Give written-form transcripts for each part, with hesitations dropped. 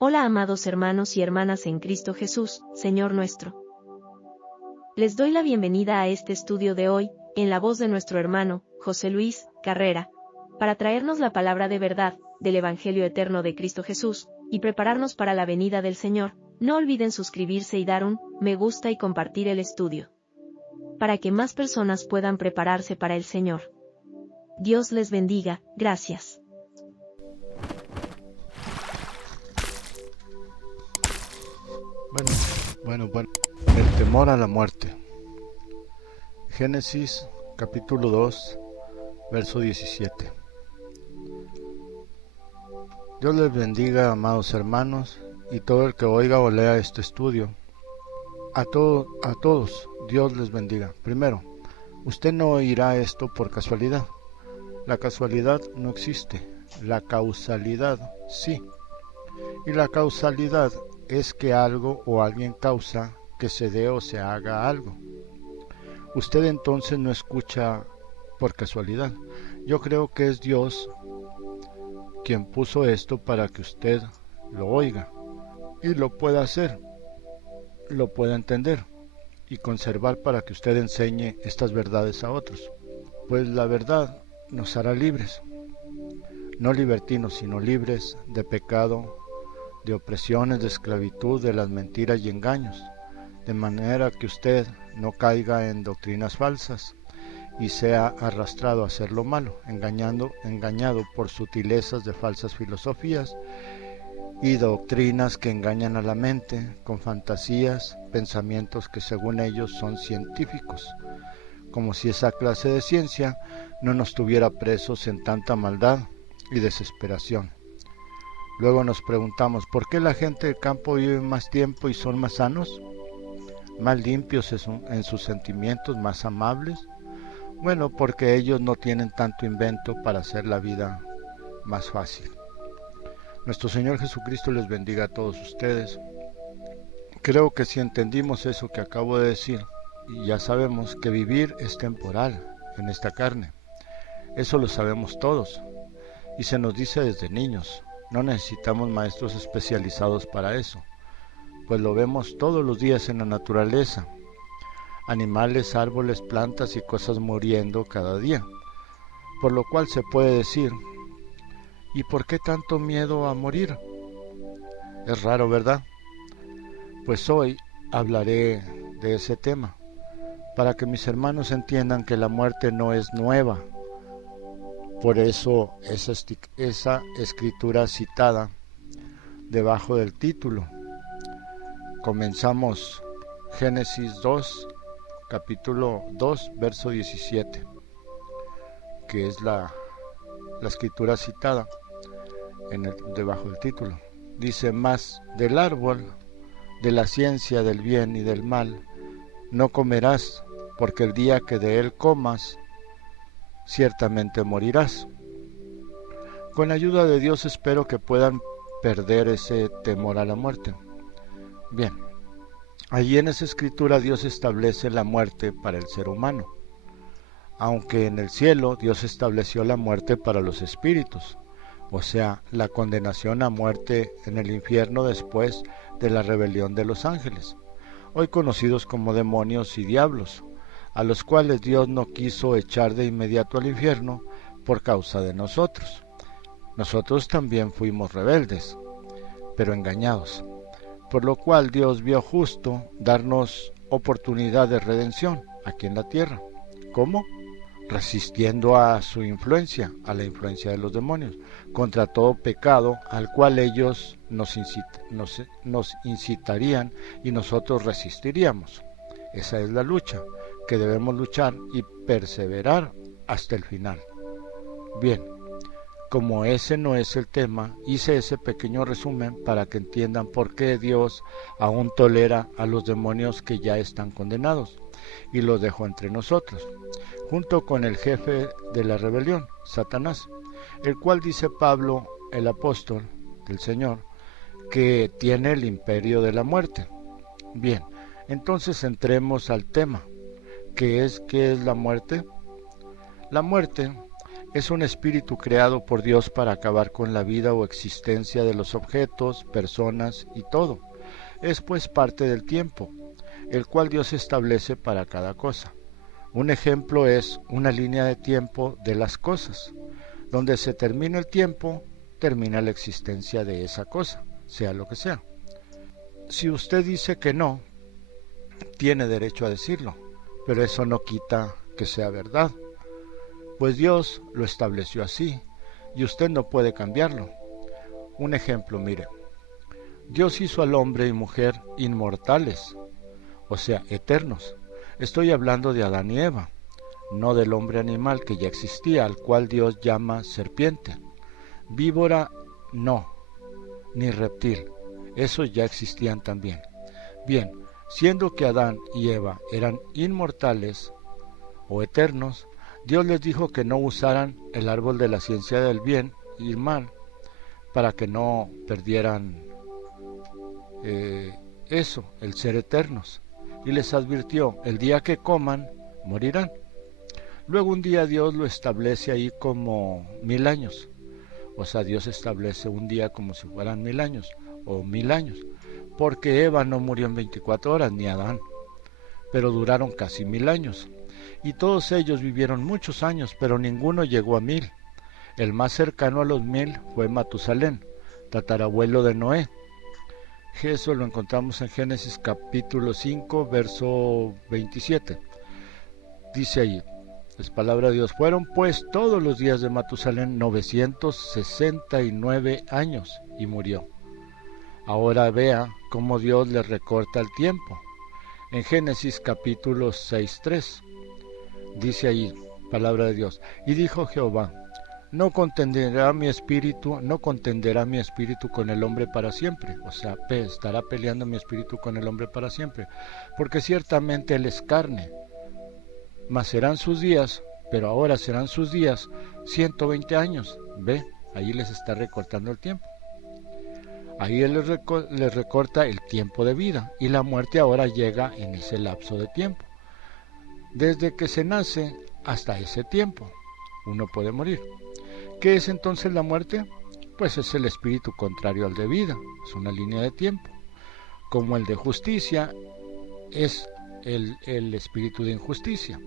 Hola amados hermanos y hermanas en Cristo Jesús, Señor nuestro. Les doy la bienvenida a este estudio de hoy, en la voz de nuestro hermano, José Luis Carrera, para traernos la palabra de verdad, del Evangelio eterno de Cristo Jesús, y prepararnos para la venida del Señor. No olviden suscribirse y dar un me gusta y compartir el estudio, para que más personas puedan prepararse para el Señor. Dios les bendiga, gracias. Bueno, el temor a la muerte. Génesis capítulo 2, verso 17. Dios les bendiga, amados hermanos, y todo el que oiga o lea este estudio. A todos, Dios les bendiga. Primero, usted no oirá esto por casualidad. La casualidad no existe, la causalidad sí. Y la causalidad es que algo o alguien causa que se dé o se haga algo. Usted entonces no escucha por casualidad. Yo creo que es Dios quien puso esto para que usted lo oiga y lo pueda hacer, lo pueda entender y conservar para que usted enseñe estas verdades a otros. Pues la verdad nos hará libres, no libertinos, sino libres de pecado, de opresiones, de esclavitud, de las mentiras y engaños, de manera que usted no caiga en doctrinas falsas y sea arrastrado a hacer lo malo, engañado por sutilezas de falsas filosofías y doctrinas que engañan a la mente con fantasías, pensamientos que según ellos son científicos, como si esa clase de ciencia no nos tuviera presos en tanta maldad y desesperación. Luego nos preguntamos, ¿por qué la gente del campo vive más tiempo y son más sanos? ¿Más limpios en sus sentimientos, más amables? Bueno, porque ellos no tienen tanto invento para hacer la vida más fácil. Nuestro Señor Jesucristo les bendiga a todos ustedes. Creo que si entendimos eso que acabo de decir, ya sabemos que vivir es temporal en esta carne. Eso lo sabemos todos y se nos dice desde niños. No necesitamos maestros especializados para eso, pues lo vemos todos los días en la naturaleza. Animales, árboles, plantas y cosas muriendo cada día. Por lo cual se puede decir, ¿y por qué tanto miedo a morir? Es raro, ¿verdad? Pues hoy hablaré de ese tema, para que mis hermanos entiendan que la muerte no es nueva. Por eso esa escritura citada debajo del título. Comenzamos Génesis 2, capítulo 2, verso 17, que es la escritura citada debajo del título. Dice, mas del árbol de la ciencia del bien y del mal no comerás, porque el día que de él comas, ciertamente morirás. Con la ayuda de Dios espero que puedan perder ese temor a la muerte. Bien, allí en esa escritura Dios establece la muerte para el ser humano, aunque en el cielo Dios estableció la muerte para los espíritus, o sea, la condenación a muerte en el infierno después de la rebelión de los ángeles, hoy conocidos como demonios y diablos, a los cuales Dios no quiso echar de inmediato al infierno por causa de nosotros. Nosotros también fuimos rebeldes, pero engañados, por lo cual Dios vio justo darnos oportunidad de redención aquí en la tierra. ¿Cómo? Resistiendo a su influencia, a la influencia de los demonios, contra todo pecado al cual ellos nos incitarían y nosotros resistiríamos. Esa es la lucha que debemos luchar y perseverar hasta el final. Bien, como ese no es el tema, hice ese pequeño resumen para que entiendan por qué Dios aún tolera a los demonios que ya están condenados y los dejó entre nosotros, junto con el jefe de la rebelión, Satanás, el cual dice Pablo, el apóstol del Señor, que tiene el imperio de la muerte. Bien, entonces entremos al tema. ¿Qué es la muerte? La muerte es un espíritu creado por Dios para acabar con la vida o existencia de los objetos, personas y todo. Es pues parte del tiempo, el cual Dios establece para cada cosa. Un ejemplo es una línea de tiempo de las cosas. Donde se termina el tiempo, termina la existencia de esa cosa, sea lo que sea. Si usted dice que no, tiene derecho a decirlo, pero eso no quita que sea verdad, pues Dios lo estableció así y usted no puede cambiarlo. Un ejemplo, mire, Dios hizo al hombre y mujer inmortales, o sea, eternos. Estoy hablando de Adán y Eva, no del hombre animal que ya existía, al cual Dios llama serpiente. Víbora no, ni reptil, esos ya existían también. Bien, siendo que Adán y Eva eran inmortales o eternos, Dios les dijo que no usaran el árbol de la ciencia del bien y el mal para que no perdieran el ser eternos. Y les advirtió, el día que coman, morirán. Luego un día Dios lo establece ahí como 1000 años. O sea, Dios establece un día como si fueran 1000 años o 1000 años. Porque Eva no murió en 24 horas, ni Adán. Pero duraron casi 1000 años. Y todos ellos vivieron muchos años, pero ninguno llegó a 1000. El más cercano a los 1000 fue Matusalén, tatarabuelo de Noé. Eso lo encontramos en Génesis capítulo 5, verso 27. Dice ahí, es palabra de Dios, fueron pues todos los días de Matusalén 969 años y murió. Ahora vea cómo Dios le recorta el tiempo. En Génesis capítulo 6:3 dice ahí, palabra de Dios, y dijo Jehová, no contenderá mi espíritu con el hombre para siempre. O sea, estará peleando mi espíritu con el hombre para siempre, porque ciertamente él es carne. Mas serán sus días, pero ahora serán sus días 120 años. Ve, ahí les está recortando el tiempo. Ahí él les recorta el tiempo de vida, y la muerte ahora llega en ese lapso de tiempo. Desde que se nace hasta ese tiempo, uno puede morir. ¿Qué es entonces la muerte? Pues es el espíritu contrario al de vida, es una línea de tiempo. Como el de justicia es el espíritu de injusticia.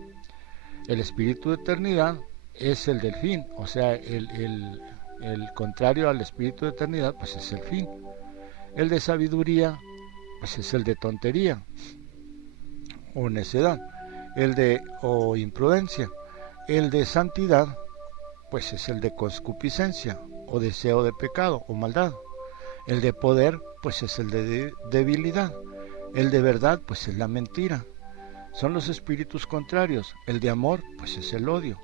El espíritu de eternidad es el del fin, o sea, el contrario al espíritu de eternidad, pues es el fin. El de sabiduría, pues es el de tontería o necedad, o imprudencia. El de santidad, pues es el de concupiscencia o deseo de pecado o maldad. El de poder, pues es el de debilidad. El de verdad, pues es la mentira. Son los espíritus contrarios. El de amor, pues es el odio.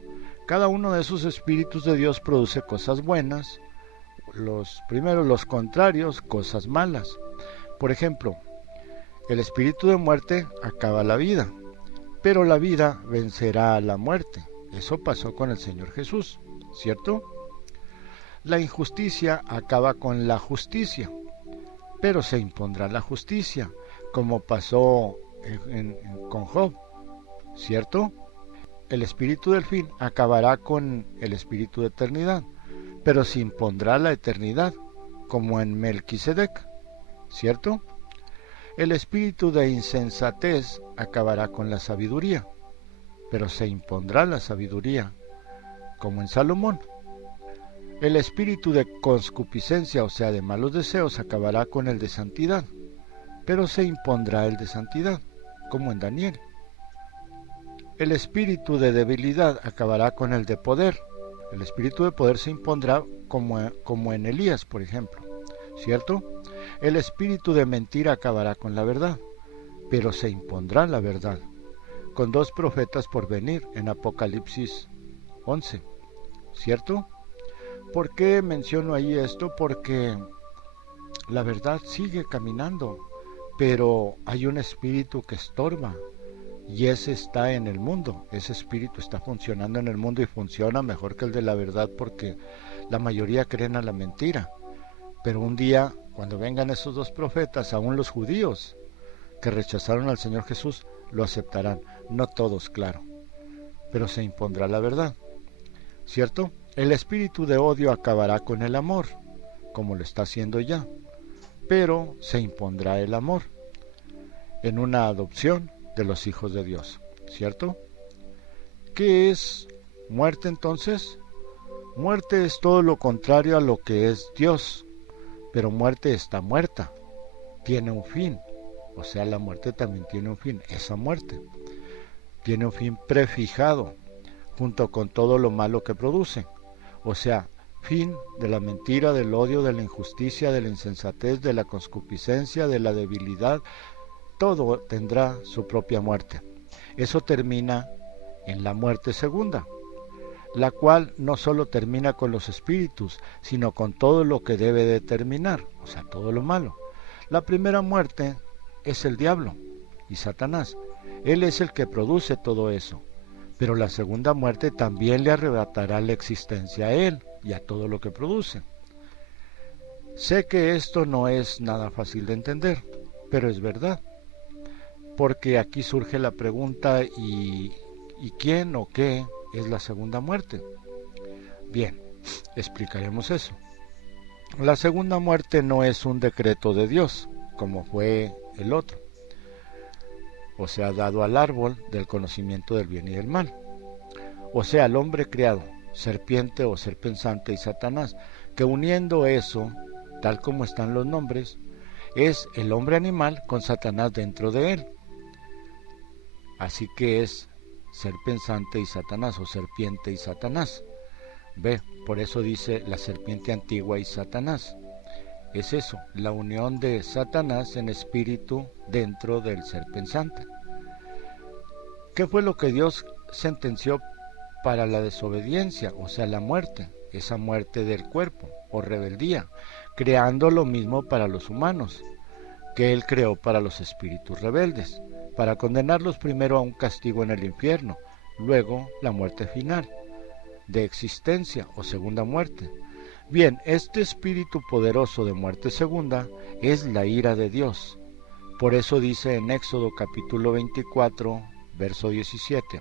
Cada uno de esos espíritus de Dios produce cosas buenas. Los contrarios, cosas malas. Por ejemplo, el espíritu de muerte acaba la vida, pero la vida vencerá a la muerte. Eso pasó con el Señor Jesús, ¿cierto? La injusticia acaba con la justicia, pero se impondrá la justicia, como pasó con Job, ¿cierto? El espíritu del fin acabará con el espíritu de eternidad, pero se impondrá la eternidad, como en Melquisedec, ¿cierto? El espíritu de insensatez acabará con la sabiduría, pero se impondrá la sabiduría, como en Salomón. El espíritu de concupiscencia, o sea, de malos deseos, acabará con el de santidad, pero se impondrá el de santidad, como en Daniel. El espíritu de debilidad acabará con el de poder. El espíritu de poder se impondrá como en Elías, por ejemplo, ¿cierto? El espíritu de mentira acabará con la verdad, pero se impondrá la verdad, con 2 profetas por venir en Apocalipsis 11, ¿cierto? ¿Por qué menciono ahí esto? Porque la verdad sigue caminando, pero hay un espíritu que estorba, y ese está en el mundo. Ese espíritu está funcionando en el mundo y funciona mejor que el de la verdad, porque la mayoría creen a la mentira. Pero un día, cuando vengan esos 2 profetas, aún los judíos que rechazaron al Señor Jesús lo aceptarán. No todos, claro, pero se impondrá la verdad, ¿cierto? El espíritu de odio acabará con el amor, como lo está haciendo ya, pero se impondrá el amor en una adopción de los hijos de Dios, ¿cierto? ¿Qué es muerte entonces? Muerte es todo lo contrario a lo que es Dios, pero muerte está muerta, tiene un fin, o sea, la muerte también tiene un fin, esa muerte tiene un fin prefijado, junto con todo lo malo que produce, o sea, fin de la mentira, del odio, de la injusticia, de la insensatez, de la concupiscencia, de la debilidad, todo tendrá su propia muerte. Eso termina en la muerte segunda, la cual no solo termina con los espíritus, sino con todo lo que debe de terminar, o sea, todo lo malo. La primera muerte es el diablo y Satanás. Él es el que produce todo eso, pero la segunda muerte también le arrebatará la existencia a él y a todo lo que produce. Sé que esto no es nada fácil de entender, pero es verdad, porque aquí surge la pregunta ¿y quién o qué es la segunda muerte? Bien, explicaremos eso. La segunda muerte no es un decreto de Dios, como fue el otro, o sea, dado al árbol del conocimiento del bien y del mal, o sea, al hombre creado, serpiente o ser pensante y Satanás, que uniendo eso, tal como están los nombres, es el hombre animal con Satanás dentro de él. Así que es ser pensante y Satanás, o serpiente y Satanás. Ve, por eso dice la serpiente antigua y Satanás. Es eso, la unión de Satanás en espíritu dentro del ser pensante. ¿Qué fue lo que Dios sentenció para la desobediencia, o sea, la muerte? Esa muerte del cuerpo, o rebeldía, creando lo mismo para los humanos, que Él creó para los espíritus rebeldes, para condenarlos primero a un castigo en el infierno, luego la muerte final, de existencia o segunda muerte. Bien, este espíritu poderoso de muerte segunda es la ira de Dios. Por eso dice en Éxodo capítulo 24, verso 17,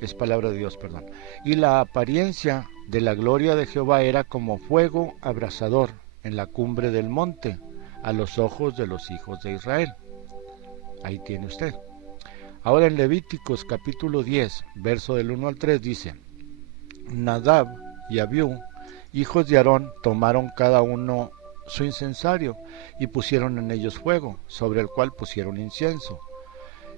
es palabra de Dios, perdón. Y la apariencia de la gloria de Jehová era como fuego abrasador en la cumbre del monte, a los ojos de los hijos de Israel. Ahí tiene usted. Ahora en Levíticos capítulo 10, verso del 1 al 3 dice, Nadab y Abiú, hijos de Aarón, tomaron cada uno su incensario y pusieron en ellos fuego, sobre el cual pusieron incienso,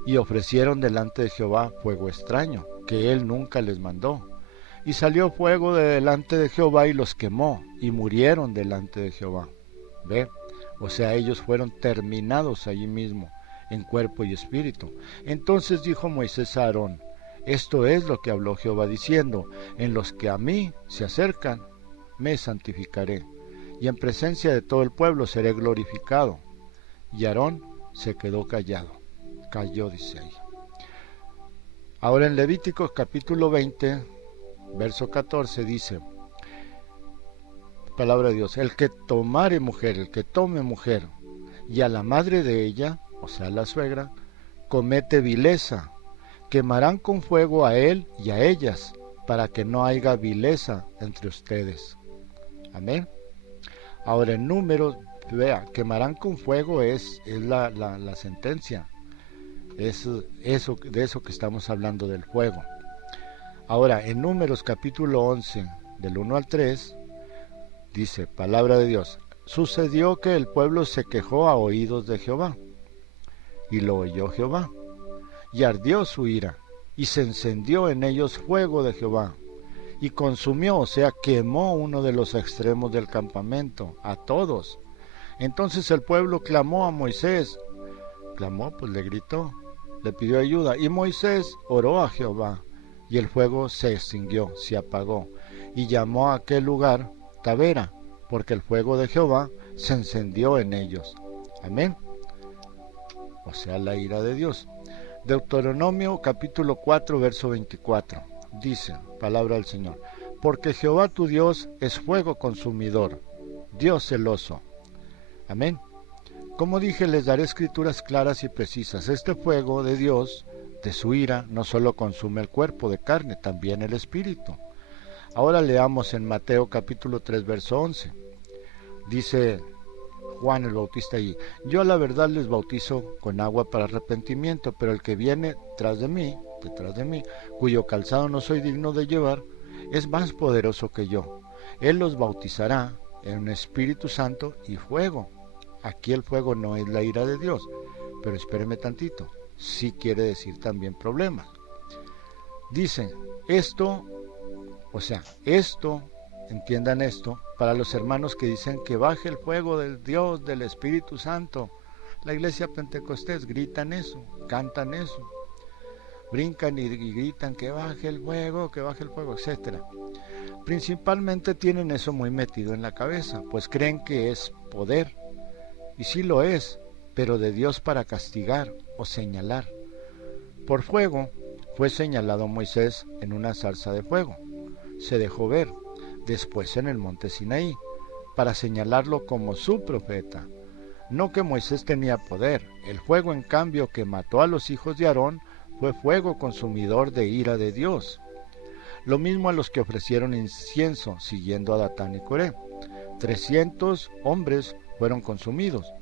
y ofrecieron delante de Jehová fuego extraño, que él nunca les mandó. Y salió fuego de delante de Jehová y los quemó, y murieron delante de Jehová. ¿Ve? O sea, ellos fueron terminados allí mismo, en cuerpo y espíritu. Entonces dijo Moisés a Aarón, esto es lo que habló Jehová diciendo, en los que a mí se acercan, me santificaré, y en presencia de todo el pueblo seré glorificado. Y Aarón se quedó callado. Cayó, dice ahí. Ahora en Levíticos capítulo 20, verso 14 dice, palabra de Dios, el que tomare mujer, el que tome mujer, y a la madre de ella, o sea la suegra, comete vileza, quemarán con fuego a él y a ellas, para que no haya vileza entre ustedes. Amén. Ahora en Números, vea, quemarán con fuego es la sentencia. Es eso, de eso que estamos hablando, del fuego. Ahora, en Números capítulo 11, del 1 al 3, dice, palabra de Dios, sucedió que el pueblo se quejó a oídos de Jehová, y lo oyó Jehová, y ardió su ira, y se encendió en ellos fuego de Jehová, y consumió, o sea, quemó uno de los extremos del campamento, a todos. Entonces el pueblo clamó a Moisés, clamó, pues le gritó, le pidió ayuda, y Moisés oró a Jehová, y el fuego se extinguió, se apagó, y llamó a aquel lugar Tabera, porque el fuego de Jehová se encendió en ellos. Amén. O sea, la ira de Dios. Deuteronomio capítulo 4, verso 24, dice, palabra del Señor, porque Jehová tu Dios es fuego consumidor, Dios celoso. Amén. Como dije, les daré escrituras claras y precisas. Este fuego de Dios, de su ira, no solo consume el cuerpo de carne, también el espíritu. Ahora leamos en Mateo capítulo 3, verso 11. Dice Juan el Bautista allí: yo a la verdad les bautizo con agua para arrepentimiento, pero el que viene detrás de mí, cuyo calzado no soy digno de llevar, es más poderoso que yo. Él los bautizará en Espíritu Santo y fuego. Aquí el fuego no es la ira de Dios, pero espéreme tantito, sí quiere decir también problemas. Dice, esto, entiendan esto, para los hermanos que dicen que baje el fuego del Dios, del Espíritu Santo. La iglesia pentecostés gritan eso, cantan eso, brincan y gritan que baje el fuego, etc. Principalmente tienen eso muy metido en la cabeza, pues creen que es poder, y sí lo es, pero de Dios para castigar o señalar. Por fuego fue señalado Moisés en una zarza de fuego. Se dejó ver después en el monte Sinaí, para señalarlo como su profeta. No que Moisés tenía poder. El fuego, en cambio, que mató a los hijos de Aarón fue fuego consumidor de ira de Dios. Lo mismo a los que ofrecieron incienso, siguiendo a Datán y Coré. 300 hombres fueron consumidos.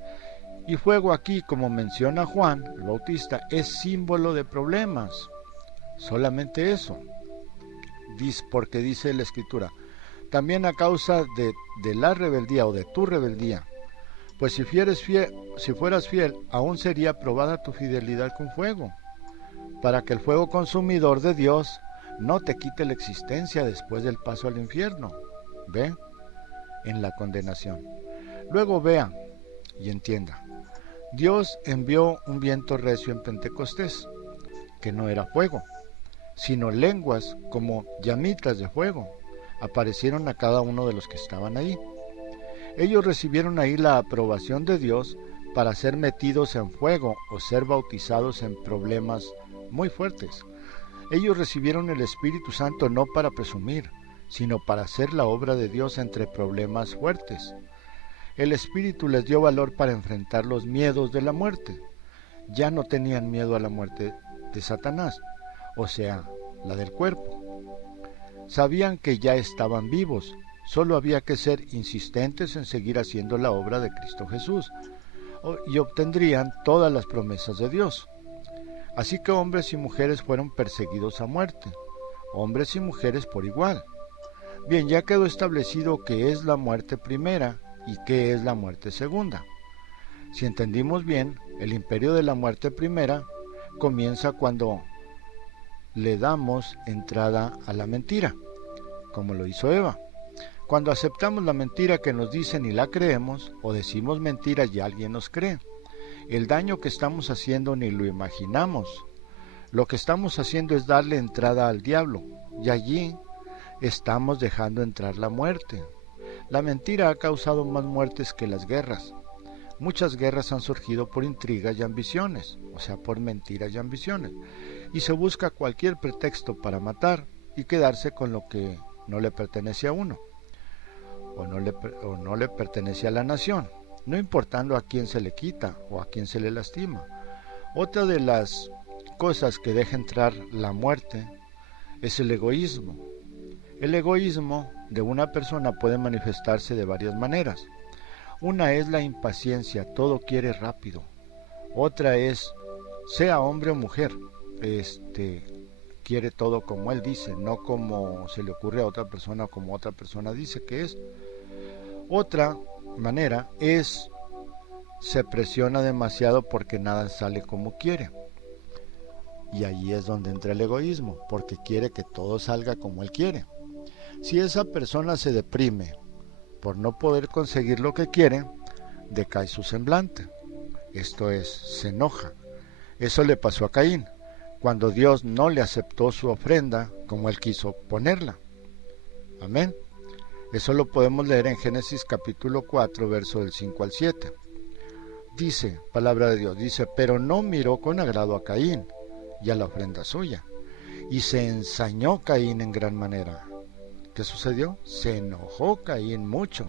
Y fuego aquí, como menciona Juan el Bautista, es símbolo de problemas. Solamente eso. Porque dice la Escritura, también a causa de la rebeldía o de tu rebeldía, pues si fueras fiel, aún sería probada tu fidelidad con fuego, para que el fuego consumidor de Dios no te quite la existencia después del paso al infierno. ¿Ve? En la condenación. Luego vea y entienda. Dios envió un viento recio en Pentecostés, que no era fuego, sino lenguas como llamitas de fuego. Aparecieron a cada uno de los que estaban ahí. Ellos recibieron ahí la aprobación de Dios para ser metidos en fuego o ser bautizados en problemas muy fuertes. Ellos recibieron el Espíritu Santo no para presumir, sino para hacer la obra de Dios entre problemas fuertes. El Espíritu les dio valor para enfrentar los miedos de la muerte. Ya no tenían miedo a la muerte de Satanás, o sea, la del cuerpo. Sabían que ya estaban vivos, solo había que ser insistentes en seguir haciendo la obra de Cristo Jesús, y obtendrían todas las promesas de Dios. Así que hombres y mujeres fueron perseguidos a muerte, hombres y mujeres por igual. Bien, ya quedó establecido qué es la muerte primera y qué es la muerte segunda. Si entendimos bien, el imperio de la muerte primera comienza cuando le damos entrada a la mentira, como lo hizo Eva. Cuando aceptamos la mentira que nos dicen y la creemos, o decimos mentiras y alguien nos cree, el daño que estamos haciendo ni lo imaginamos. Lo que estamos haciendo es darle entrada al diablo, y allí estamos dejando entrar la muerte. La mentira ha causado más muertes que las guerras. Muchas guerras han surgido por intrigas y ambiciones, o sea, por mentiras y ambiciones, y se busca cualquier pretexto para matar y quedarse con lo que no le pertenece a uno, o no le pertenece a la nación, no importando a quién se le quita o a quién se le lastima. Otra de las cosas que deja entrar la muerte es el egoísmo. El egoísmo de una persona puede manifestarse de varias maneras. Una es la impaciencia, todo quiere rápido. Otra es, sea hombre o mujer, quiere todo como él dice, no como se le ocurre a otra persona o como otra persona dice que es. Otra manera es, se presiona demasiado porque nada sale como quiere. Y ahí es donde entra el egoísmo, porque quiere que todo salga como él quiere. Si esa persona se deprime por no poder conseguir lo que quiere, decae su semblante. Esto es, se enoja. Eso le pasó a Caín, cuando Dios no le aceptó su ofrenda como él quiso ponerla. Amén. Eso lo podemos leer en Génesis capítulo 4, verso del 5 al 7. Dice, palabra de Dios, dice, pero no miró con agrado a Caín y a la ofrenda suya, y se ensañó Caín en gran manera. ¿Qué sucedió? Se enojó Caín mucho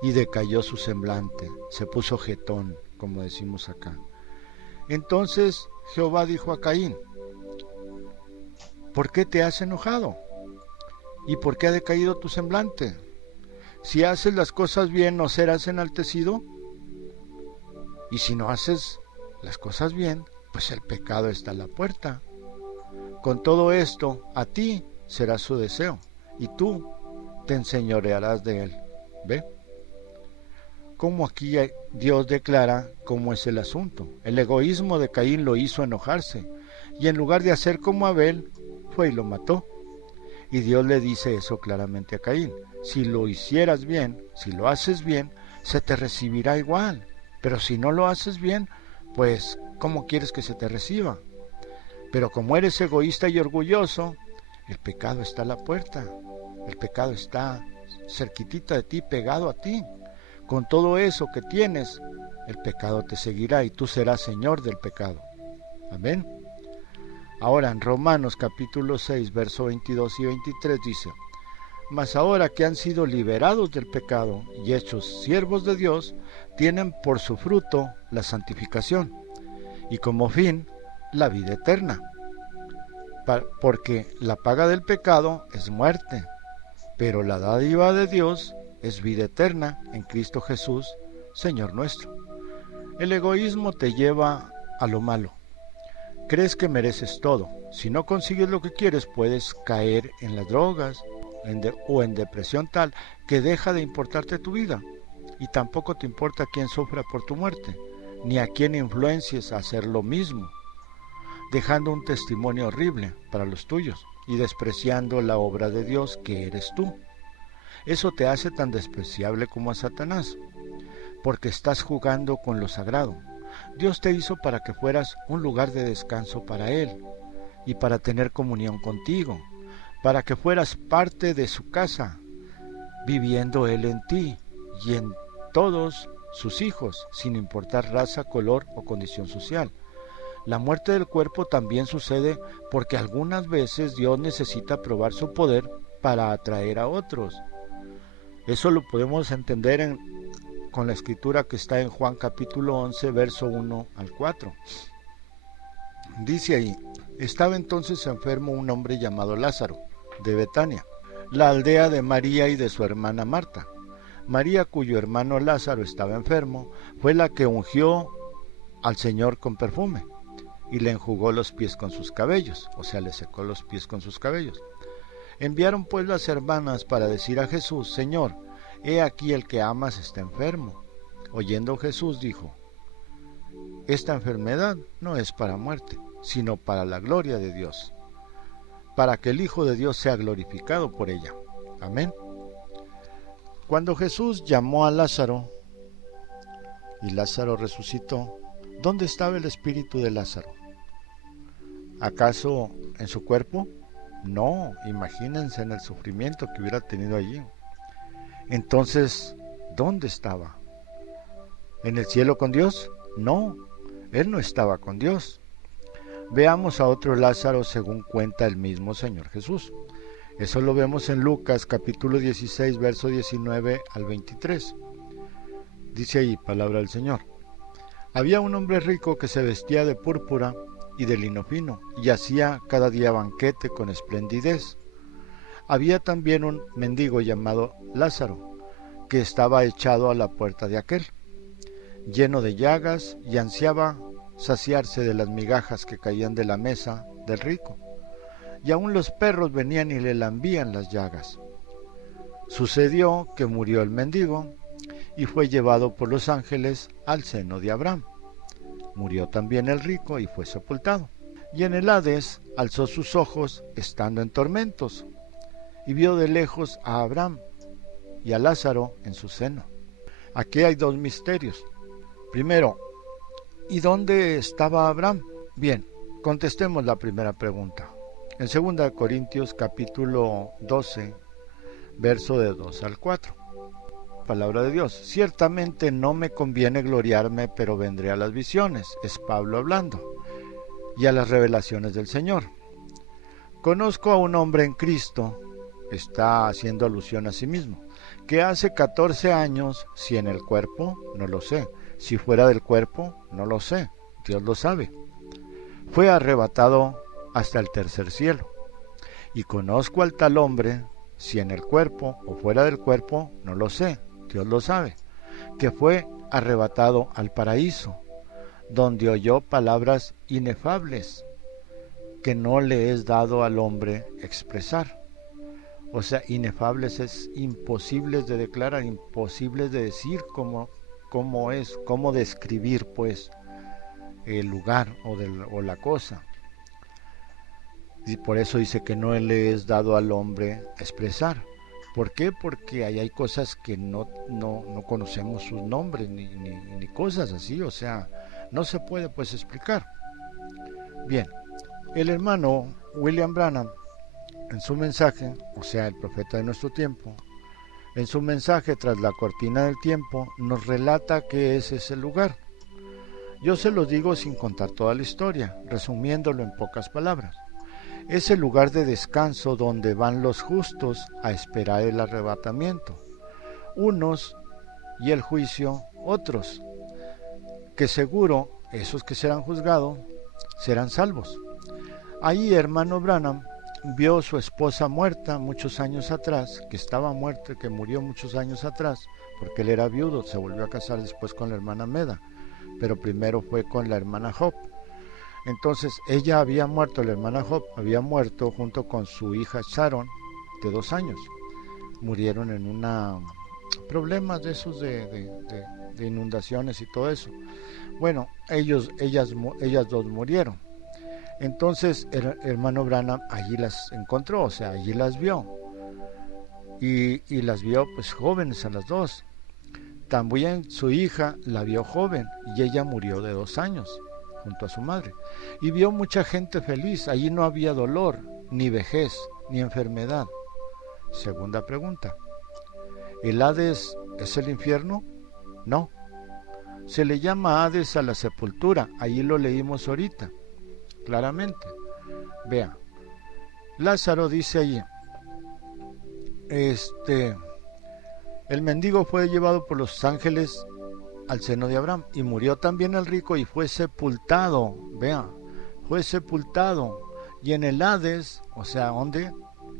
y decayó su semblante, se puso jetón, como decimos acá. Entonces Jehová dijo a Caín, ¿por qué te has enojado? ¿Y por qué ha decaído tu semblante? Si haces las cosas bien, ¿no serás enaltecido? Y si no haces las cosas bien, pues el pecado está a la puerta. Con todo esto, a ti será su deseo, y tú te enseñorearás de él. ¿Ve? Como aquí Dios declara cómo es el asunto. El egoísmo de Caín lo hizo enojarse, y en lugar de hacer como Abel, fue y lo mató. Y Dios le dice eso claramente a Caín: si lo hicieras bien, si lo haces bien, se te recibirá igual. Pero si no lo haces bien, pues, ¿cómo quieres que se te reciba? Pero como eres egoísta y orgulloso, el pecado está a la puerta. El pecado está cerquitita de ti, pegado a ti. Con todo eso que tienes, el pecado te seguirá y tú serás señor del pecado. Amén. Ahora en Romanos capítulo 6, verso 22 y 23 dice: mas ahora que han sido liberados del pecado y hechos siervos de Dios, tienen por su fruto la santificación y como fin la vida eterna. Porque la paga del pecado es muerte, pero la dádiva de Dios es vida eterna en Cristo Jesús, Señor nuestro. El egoísmo te lleva a lo malo. Crees que mereces todo. Si no consigues lo que quieres, puedes caer en las drogas o en depresión tal que deja de importarte tu vida. Y tampoco te importa quién sufra por tu muerte, ni a quién influencies a hacer lo mismo, dejando un testimonio horrible para los tuyos y despreciando la obra de Dios que eres tú. Eso te hace tan despreciable como a Satanás, porque estás jugando con lo sagrado. Dios te hizo para que fueras un lugar de descanso para Él y para tener comunión contigo, para que fueras parte de su casa, viviendo Él en ti y en todos sus hijos, sin importar raza, color o condición social. La muerte del cuerpo también sucede porque algunas veces Dios necesita probar su poder para atraer a otros. Eso lo podemos entender con la escritura que está en Juan capítulo 11, verso 1 al 4. Dice ahí: estaba entonces enfermo un hombre llamado Lázaro, de Betania, la aldea de María y de su hermana Marta. María, cuyo hermano Lázaro estaba enfermo, fue la que ungió al Señor con perfume y le enjugó los pies con sus cabellos, o sea, le secó los pies con sus cabellos. Enviaron pues las hermanas para decir a Jesús: Señor, he aquí el que amas está enfermo. Oyendo Jesús dijo: esta enfermedad no es para muerte, sino para la gloria de Dios, para que el Hijo de Dios sea glorificado por ella. Amén. Cuando Jesús llamó a Lázaro y Lázaro resucitó, ¿dónde estaba el espíritu de Lázaro? ¿Acaso en su cuerpo? No, imagínense en el sufrimiento que hubiera tenido allí. Entonces, ¿dónde estaba? ¿En el cielo con Dios? No, él no estaba con Dios. Veamos a otro Lázaro según cuenta el mismo Señor Jesús. Eso lo vemos en Lucas capítulo 16, verso 19 al 23. Dice ahí, palabra del Señor: había un hombre rico que se vestía de púrpura y de lino fino, y hacía cada día banquete con esplendidez. Había también un mendigo llamado Lázaro, que estaba echado a la puerta de aquel, lleno de llagas, y ansiaba saciarse de las migajas que caían de la mesa del rico, y aun los perros venían y le lambían las llagas. Sucedió que murió el mendigo, y fue llevado por los ángeles al seno de Abraham. Murió también el rico y fue sepultado. Y en el Hades alzó sus ojos, estando en tormentos, y vio de lejos a Abraham y a Lázaro en su seno. Aquí hay dos misterios. Primero, ¿y dónde estaba Abraham? Bien, contestemos la primera pregunta. En 2 Corintios capítulo 12, verso de 2 al 4. Palabra de Dios: ciertamente no me conviene gloriarme, pero vendré a las visiones, es Pablo hablando, y a las revelaciones del Señor. Conozco a un hombre en Cristo, está haciendo alusión a sí mismo, que hace 14 años, si en el cuerpo, no lo sé, si fuera del cuerpo, no lo sé, Dios lo sabe, fue arrebatado hasta el tercer cielo. Y conozco al tal hombre, si en el cuerpo o fuera del cuerpo, no lo sé, Dios lo sabe, que fue arrebatado al paraíso, donde oyó palabras inefables que no le es dado al hombre expresar. O sea, inefables es imposibles de declarar, imposibles de decir cómo es, cómo describir pues el lugar o la cosa. Y por eso dice que no le es dado al hombre expresar. ¿Por qué? Porque ahí hay cosas que no conocemos sus nombres ni cosas así, o sea, no se puede pues explicar. Bien, el hermano William Branham en su mensaje, o sea, el profeta de nuestro tiempo, en su mensaje tras la cortina del tiempo, nos relata qué es ese lugar. Yo se lo digo sin contar toda la historia, resumiéndolo en pocas palabras. Es el lugar de descanso donde van los justos a esperar el arrebatamiento. Unos y el juicio, otros, que seguro esos que serán juzgados serán salvos. Ahí hermano Branham vio a su esposa muerta muchos años atrás, que estaba muerta, que murió muchos años atrás, porque él era viudo, se volvió a casar después con la hermana Meda, pero primero fue con la hermana Hope. Entonces ella había muerto, la hermana Hope había muerto junto con su hija Sharon, de 2 años. Murieron en problemas de esos de inundaciones y todo eso. Bueno, ellas dos murieron. Entonces el hermano Branham allí las encontró, o sea, allí las vio. Y las vio pues jóvenes a las dos. También su hija la vio joven y ella murió de 2 años junto a su madre. Y vio mucha gente feliz, allí no había dolor, ni vejez, ni enfermedad. Segunda pregunta, ¿el Hades es el infierno? No. Se le llama Hades a la sepultura, allí lo leímos ahorita, claramente. Vea, Lázaro dice allí, el mendigo fue llevado por los ángeles al seno de Abraham, y murió también el rico y fue sepultado, vea, fue sepultado, y en el Hades, o sea, ¿dónde?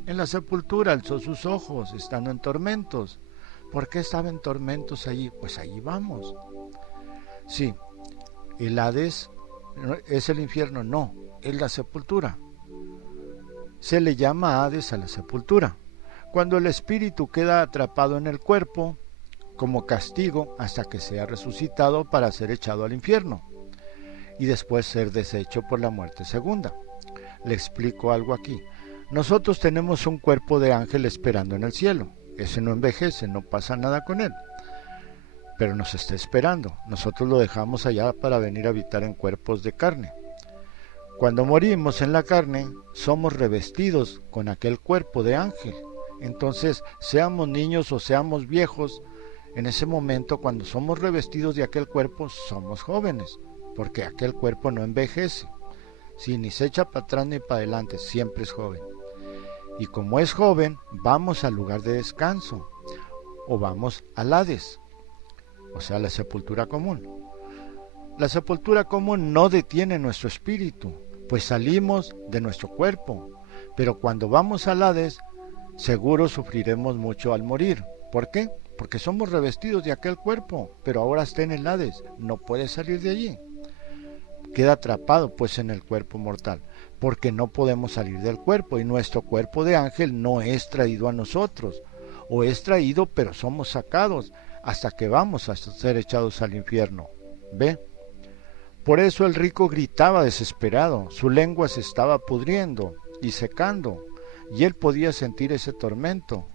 En la sepultura alzó sus ojos, estando en tormentos. ¿Por qué estaba en tormentos allí? Pues allí vamos. Sí, el Hades es el infierno, no, es la sepultura. Se le llama Hades a la sepultura. Cuando el espíritu queda atrapado en el cuerpo, como castigo hasta que sea resucitado para ser echado al infierno y después ser deshecho por la muerte segunda. Le explico algo aquí. Nosotros tenemos un cuerpo de ángel esperando en el cielo. Ese no envejece, no pasa nada con él, pero nos está esperando. Nosotros lo dejamos allá para venir a habitar en cuerpos de carne. Cuando morimos en la carne, somos revestidos con aquel cuerpo de ángel. Entonces, seamos niños o seamos viejos, en ese momento, cuando somos revestidos de aquel cuerpo, somos jóvenes, porque aquel cuerpo no envejece. Si ni se echa para atrás ni para adelante, siempre es joven. Y como es joven, vamos al lugar de descanso, o vamos al Hades, o sea, la sepultura común. La sepultura común no detiene nuestro espíritu, pues salimos de nuestro cuerpo, pero cuando vamos al Hades, seguro sufriremos mucho al morir. ¿Por qué? Porque somos revestidos de aquel cuerpo, pero ahora está en el Hades, no puede salir de allí. Queda atrapado pues en el cuerpo mortal, porque no podemos salir del cuerpo, y nuestro cuerpo de ángel no es traído a nosotros, o es traído pero somos sacados hasta que vamos a ser echados al infierno. ¿Ve? Por eso el rico gritaba desesperado, su lengua se estaba pudriendo y secando, y él podía sentir ese tormento.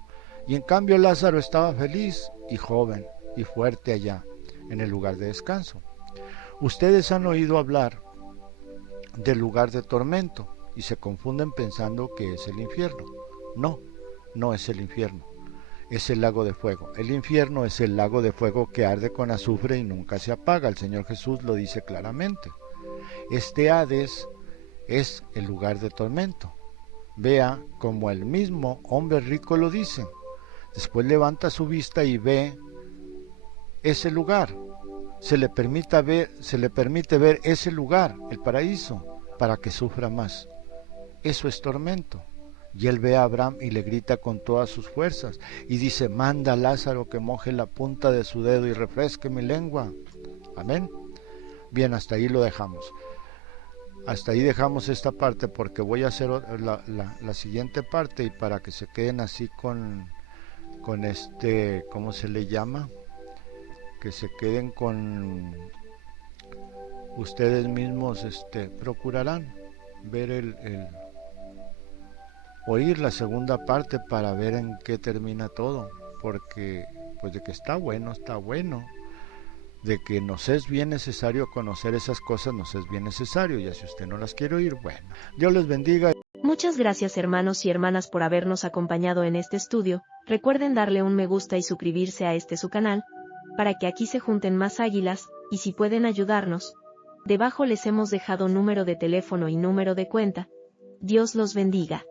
Y en cambio Lázaro estaba feliz y joven y fuerte allá, en el lugar de descanso. Ustedes han oído hablar del lugar de tormento y se confunden pensando que es el infierno. No, no es el infierno, es el lago de fuego. El infierno es el lago de fuego que arde con azufre y nunca se apaga. El Señor Jesús lo dice claramente. Este Hades es el lugar de tormento. Vea como el mismo hombre rico lo dice. Después levanta su vista y ve ese lugar. Se le permite ver ese lugar, el paraíso, para que sufra más. Eso es tormento. Y él ve a Abraham y le grita con todas sus fuerzas. Y dice, manda a Lázaro que moje la punta de su dedo y refresque mi lengua. Amén. Bien, hasta ahí lo dejamos. Hasta ahí dejamos esta parte porque voy a hacer la siguiente parte y para que se queden así con ¿cómo se le llama? Que se queden con ustedes mismos, procurarán ver oír la segunda parte para ver en qué termina todo, porque pues de que está bueno, de que nos es bien necesario conocer esas cosas, nos es bien necesario, y si usted no las quiere oír, bueno, Dios les bendiga. Muchas gracias hermanos y hermanas por habernos acompañado en este estudio. Recuerden darle un me gusta y suscribirse a su canal, para que aquí se junten más águilas, y si pueden ayudarnos, debajo les hemos dejado número de teléfono y número de cuenta. Dios los bendiga.